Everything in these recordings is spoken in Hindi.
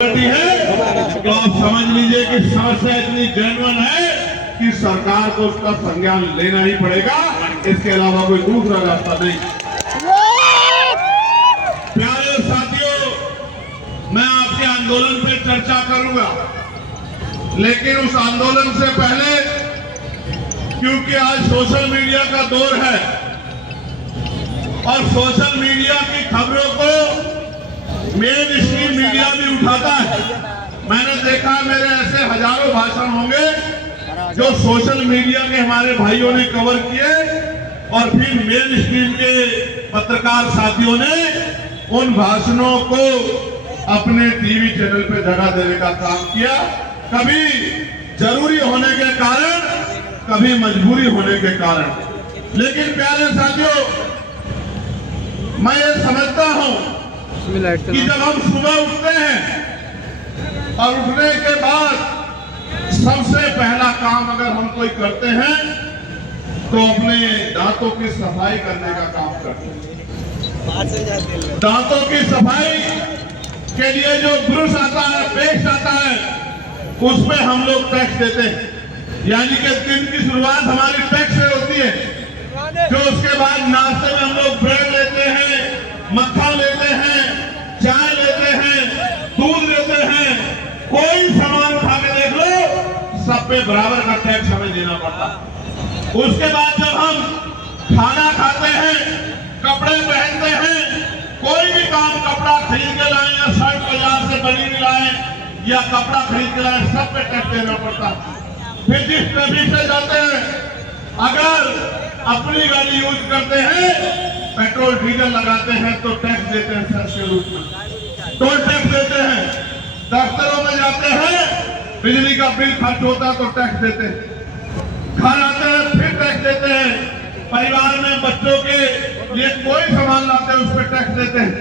है तो आप समझ लीजिए कि समस्या इतनी जेन्युइन है कि सरकार को उसका संज्ञान लेना ही पड़ेगा, इसके अलावा कोई दूसरा रास्ता नहीं। प्यारे साथियों, मैं आपके आंदोलन पे चर्चा करूंगा, लेकिन उस आंदोलन से पहले, क्योंकि आज सोशल मीडिया का दौर है और सोशल मीडिया की खबरों को मेन स्ट्रीम मीडिया भी उठाता है। मैंने देखा मेरे ऐसे हजारों भाषण होंगे जो सोशल मीडिया के हमारे भाइयों ने कवर किए और फिर मेन स्ट्रीम के पत्रकार साथियों ने उन भाषणों को अपने टीवी चैनल पे जगह देने का काम किया, कभी जरूरी होने के कारण, कभी मजबूरी होने के कारण। लेकिन प्यारे साथियों, मैं ये समझता हूं कि जब हम सुबह उठते हैं और उठने के बाद सबसे पहला काम अगर हम कोई करते हैं तो अपने दांतों की सफाई करने का काम करते हैं। दांतों की सफाई के लिए जो ब्रश आता है, पेस्ट आता है, उसमें हम लोग टैक्स देते हैं। यानी कि दिन की शुरुआत हमारी टैक्स से होती है। जो उसके बाद नाश्ते में हम लोग ब्रेड लेते हैं, मक्खन लेते हैं, चाय लेते हैं, दूध लेते हैं, कोई सामान उठा के देख लो, सब पे बराबर का टैक्स हमें देना पड़ता है। उसके बाद जब हम खाना खाते हैं, कपड़े पहनते हैं, कोई भी काम, कपड़ा खरीद के लाए या शर्ट बाजार से बनी लाए या कपड़ा खरीद के लाए, सब पे टैक्स देना पड़ता है। फिर जिस ट्रैफिक से जाते हैं, अगर अपनी गाड़ी यूज करते हैं, पेट्रोल डीजल लगाते हैं तो टैक्स देते हैं सेस के रूप में, टोल टैक्स देते हैं। दफ्तरों में जाते हैं, बिजली का बिल खर्च होता है तो टैक्स देते हैं। घर आते हैं फिर टैक्स देते हैं। परिवार में बच्चों के लिए कोई सामान लाते हैं उस पर टैक्स देते हैं।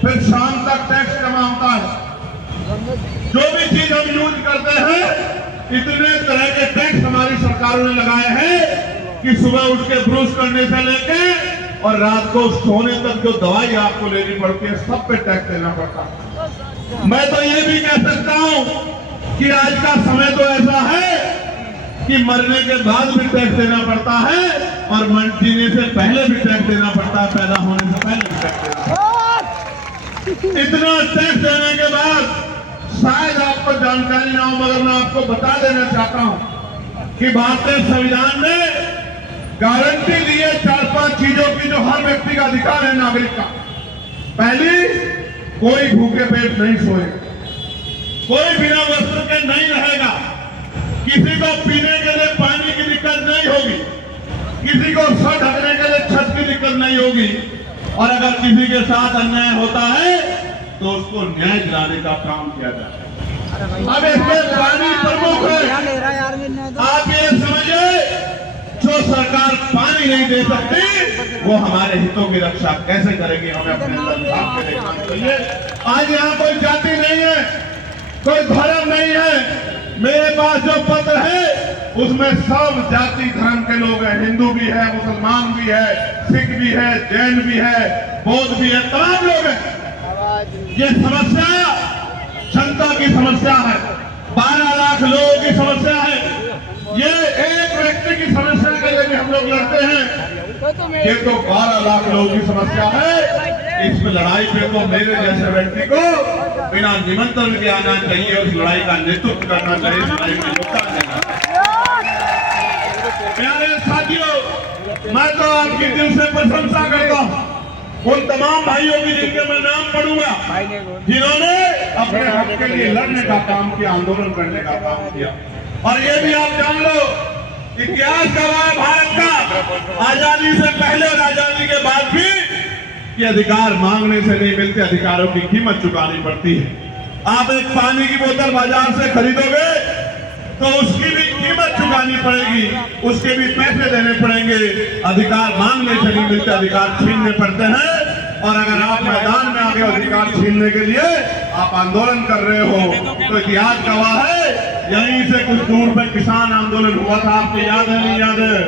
फिर शाम तक टैक्स जमा होता है। जो भी चीज हम यूज करते हैं, इतने तरह के टैक्स हमारी सरकारों ने लगाए हैं कि सुबह उठ के ब्रश करने से लेके और रात को सोने तक जो दवाई आपको लेनी पड़ती है, सब पे टैक्स देना पड़ता है। मैं तो ये भी कह सकता हूं कि आज का समय तो ऐसा है कि मरने के बाद भी टैक्स देना पड़ता है और जीने से पहले भी टैक्स देना पड़ता है, पैदा होने से पहले भी टैक्स देना पड़ता है। इतना टैक्स देने के बाद शायद आपको जानकारी ना हो, मगर मैं आपको बता देना चाहता हूं कि भारतीय संविधान ने गारंटी दी है 4-5 चीजों की जो हर व्यक्ति का अधिकार है, नागरिक का। पहली, कोई भूखे पेट नहीं सोएगा, कोई बिना वस्त्र के नहीं रहेगा, किसी को पीने के लिए पानी की दिक्कत नहीं होगी, किसी को सर ढकने के लिए छत की दिक्कत नहीं होगी, और अगर किसी के साथ अन्याय होता है तो उसको न्याय दिलाने का काम किया जाता है। अब इसमें पानी प्रमुख है। आप ये समझिए, जो सरकार पानी नहीं दे सकती वो हमारे हितों की रक्षा कैसे करेगी, हमें अपने अंदर झांक के देखना चाहिए। आज यहाँ कोई जाति नहीं है, कोई धर्म नहीं है। मेरे पास जो पत्र है उसमें सब जाति धर्म के लोग हैं। हिंदू भी है, मुसलमान भी है, सिख भी है, जैन भी है, बौद्ध भी है, तमाम लोग हैं। ये समस्या जनता की समस्या है, 12 लाख लोगों की समस्या है। ये एक व्यक्ति की समस्या के लिए भी हम लोग लड़ते हैं, ये तो 12 लाख लोगों की समस्या है। इस लड़ाई पे तो मेरे जैसे व्यक्ति को बिना निमंत्रण के आना चाहिए, उस लड़ाई का नेतृत्व करना चाहिए, इस लड़ाई में योगदान देना चाहिए। प्यारे साथियों, मैं तो आपकी दिल से प्रशंसा करता हूँ उन तमाम भाइयों की जिनके मैं नाम पढ़ूंगा, जिन्होंने अपने हक के लिए लड़ने का काम किया, आंदोलन करने का काम किया। और ये भी आप जान लो, इतिहास गवाह है भारत का, आजादी से पहले और आजादी के बाद भी, कि अधिकार मांगने से नहीं मिलते, अधिकारों की कीमत चुकानी पड़ती है। आप एक पानी की बोतल बाजार से खरीदोगे तो उसकी भी कीमत चुकानी पड़ेगी, उसके भी पैसे देने पड़ेंगे। अधिकार मांगने से नहीं मिलते, अधिकार छीनने पड़ते हैं। और अगर आप मैदान में आगे अधिकार छीनने के लिए आप आंदोलन कर रहे हो तो इतिहास गवाह है, यहीं से कुछ दूर पे किसान आंदोलन हुआ था, आपको याद है नहीं याद है?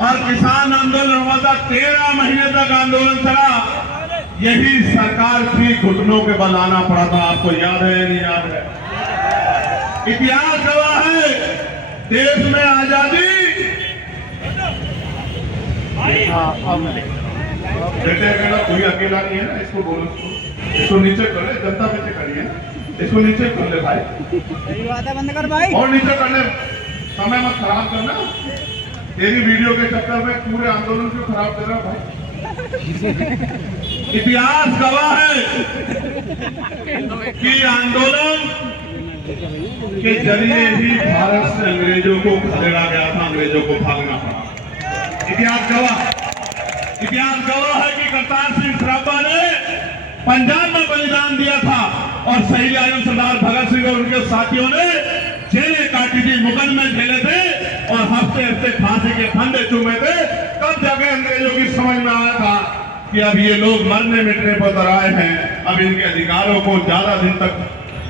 और किसान आंदोलन हुआ था, 13 महीने तक आंदोलन चला। यही सरकार थी, घुटनों के बल आना पड़ा था। आपको याद है या नहीं याद है? इतिहास गवाह है, देश में आजादी बेटे अकेला कोई अकेला नहीं है ना, इसको बोलो, इसको नीचे कर ले, जनता पीछे करिए ना, इसको नीचे कर ले भाई, सही बात है, बंद कर भाई, और नीचे कर ले, समय मत खराब करना। तेरी वीडियो के चक्कर में पूरे आंदोलन को खराब कर रहा भाई। इतिहास गवाह है कि आंदोलन के जरिए ही भारत से अंग्रेजों को खदेड़ा गया था, अंग्रेजों को भागना पड़ा। इतिहास गवाह है कि करतार सिंह सराभा ने पंजाब में बलिदान दिया था और शहीद आजम सरदार भगत सिंह और उनके साथियों ने जेलें काटी थी, मुकदमे झेले थे और हफ्ते हफ्ते फांसी के फंदे चूमे थे। तब जाके अंग्रेजों की समझ में आया था कि अब ये लोग मरने मिटने पर आए हैं, अब इनके अधिकारों को ज्यादा दिन तक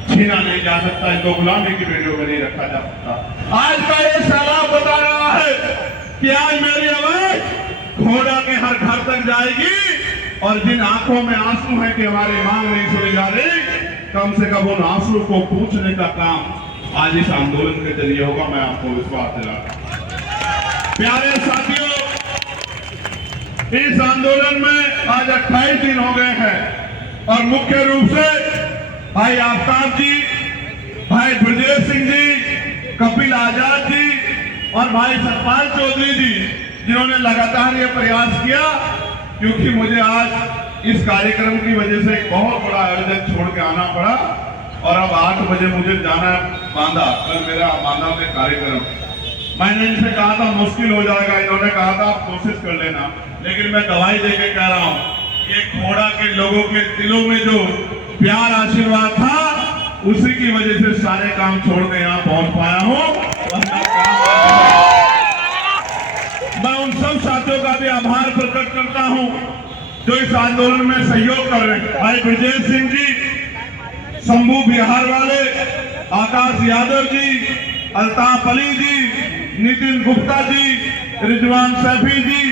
छीना नहीं जा सकता, इनको गुलामी की वीडियो में नहीं रखा जा सकता। आज का ये सैलाब बता रहा है कि आज मेरी आवाज घोड़ा के हर घर तक जाएगी और जिन आंखों में आंसू है कि हमारी मांग नहीं सुनी जा रही, कम से कम उन आंसू को पूछने का काम आज इस आंदोलन के जरिए होगा। मैं आपको विश्वास दिलाता हूं। प्यारे साथियों, इस आंदोलन में आज 28 दिन हो गए हैं और मुख्य रूप से भाई आफ्ताब जी, भाई ब्रजेश सिंह जी, कपिल आजाद जी और भाई सतपाल चौधरी जी, जिन्होंने लगातार ये प्रयास किया, क्योंकि मुझे आज इस कार्यक्रम की वजह से एक बहुत बड़ा आयोजन छोड़ के आना पड़ा और अब 8 बजे मुझे जाना है बांदा, कल मेरा बांदा में कार्यक्रम। मैंने इनसे कहा था मुश्किल हो जाएगा, इन्होंने कहा था आप कोशिश कर लेना, लेकिन मैं गवाही देके कह रहा हूँ कि घोड़ा के लोगों के दिलों में जो प्यार आशीर्वाद था, उसी की वजह से सारे काम छोड़ के यहाँ पहुंच पाया हूँ। मैं उन सब साथियों का भी आभार प्रकट करता हूं जो इस आंदोलन में सहयोग कर रहे हैं। भाई ब्रजेश सिंह जी, शंभू बिहार वाले, आकाश यादव जी, अल्ताफ अली जी, नितिन गुप्ता जी, रिजवान सैफी जी,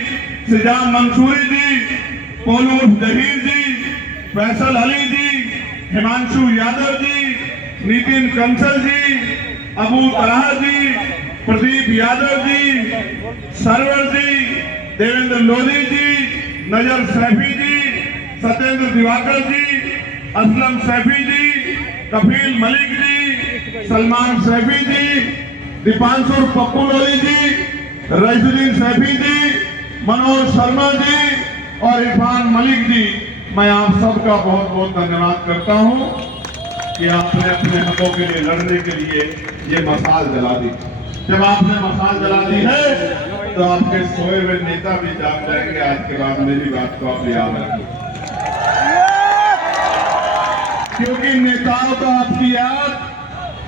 सिजाम मंसूरी जी, पोलू जहीर जी, फैसल अली जी, हिमांशु यादव जी, नितिन कंसल जी, अबू तलहा जी, प्रदीप यादव जी, सरवर जी, देवेंद्र लोधी जी, नजर सैफी जी, सत्येंद्र दिवाकर जी, असलम सैफी जी, कफील मलिक जी, सलमान सैफी जी, दीपांशु पप्पू लोधी जी, रईसुद्दीन सैफी जी, मनोज शर्मा जी और इरफान मलिक जी, मैं आप सबका बहुत बहुत धन्यवाद करता हूं कि आपने अपने हकों के लिए लड़ने के लिए ये मसाल जला दी। जब आपने मसाल जला दी है तो आपके सोए हुए नेता भी जाग जाएंगे। आज के बाद मेरी बात को आप याद रखें, क्योंकि नेताओं को आपकी याद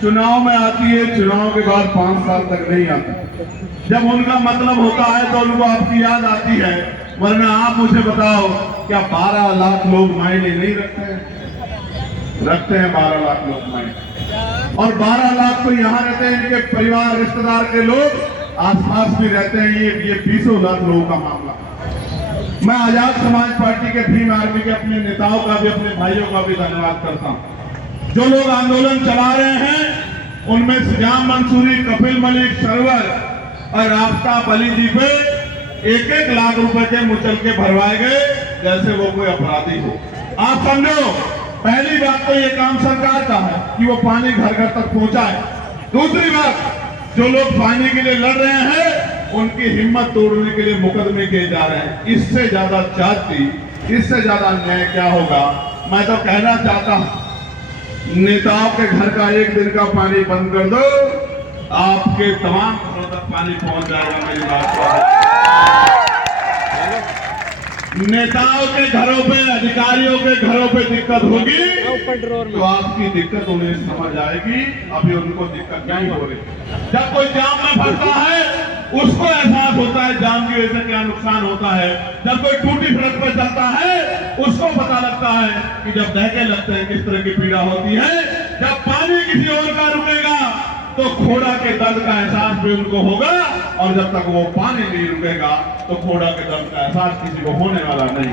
चुनाव में आती है, चुनाव के बाद 5 साल तक नहीं आती। जब उनका मतलब होता है तो उनको आपकी याद आती है, वरना आप मुझे बताओ, क्या 12 लाख लोग मायने नहीं रखते हैं? रखते हैं 12 लाख लोग मायने, और 12 लाख तो यहाँ रहते हैं, इनके परिवार रिश्तेदार के लोग आसपास भी रहते हैं। ये 20 लाख लोगों का मामला। मैं आजाद समाज पार्टी के भीम आर्मी के अपने नेताओं का भी, अपने भाइयों का भी धन्यवाद करता हूँ। जो लोग आंदोलन चला रहे हैं उनमें सिजाम मंसूरी, कपिल मलिक, सरवर और आफ्ताब अली जी पे 1-1 लाख रुपए के मुचलके भरवाए गए जैसे वो कोई अपराधी हो। आप समझो, पहली बात तो ये काम सरकार का है कि वो पानी घर घर तक पहुंचाए। दूसरी बात, जो लोग पानी के लिए लड़ रहे हैं उनकी हिम्मत तोड़ने के लिए मुकदमे किए जा रहे हैं। इससे ज्यादा जाति, इससे ज्यादा अन्याय क्या होगा? मैं तो कहना चाहता हूं, नेताओं के घर का 1 दिन का पानी बंद कर दो, आपके तमाम घरों तक पानी पहुंच जाएगा। मेरी बात को नेताओं के घरों पे, अधिकारियों के घरों पे दिक्कत होगी तो आपकी दिक्कत उन्हें समझ आएगी। अभी उनको दिक्कत नहीं हो रही। जब कोई जाम में फंसता है उसको एहसास होता है जाम की वजह से क्या नुकसान होता है। जब कोई टूटी सड़क पर चलता है उसको पता लगता है कि जब दहके लगते हैं किस तरह की पीड़ा होती है। जब पानी किसी और का रुकेगा तो घोड़ा के दर्द का एहसास भी उनको होगा, और जब तक वो पानी नहीं रुकेगा तो घोड़ा के दर्द का एहसास किसी को होने वाला नहीं।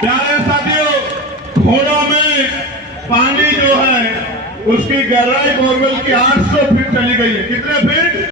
प्यारे साथियों, खोड़ा में पानी जो है उसकी गहराई बोरवेल की 800 फीट चली गई है। कितने फीट?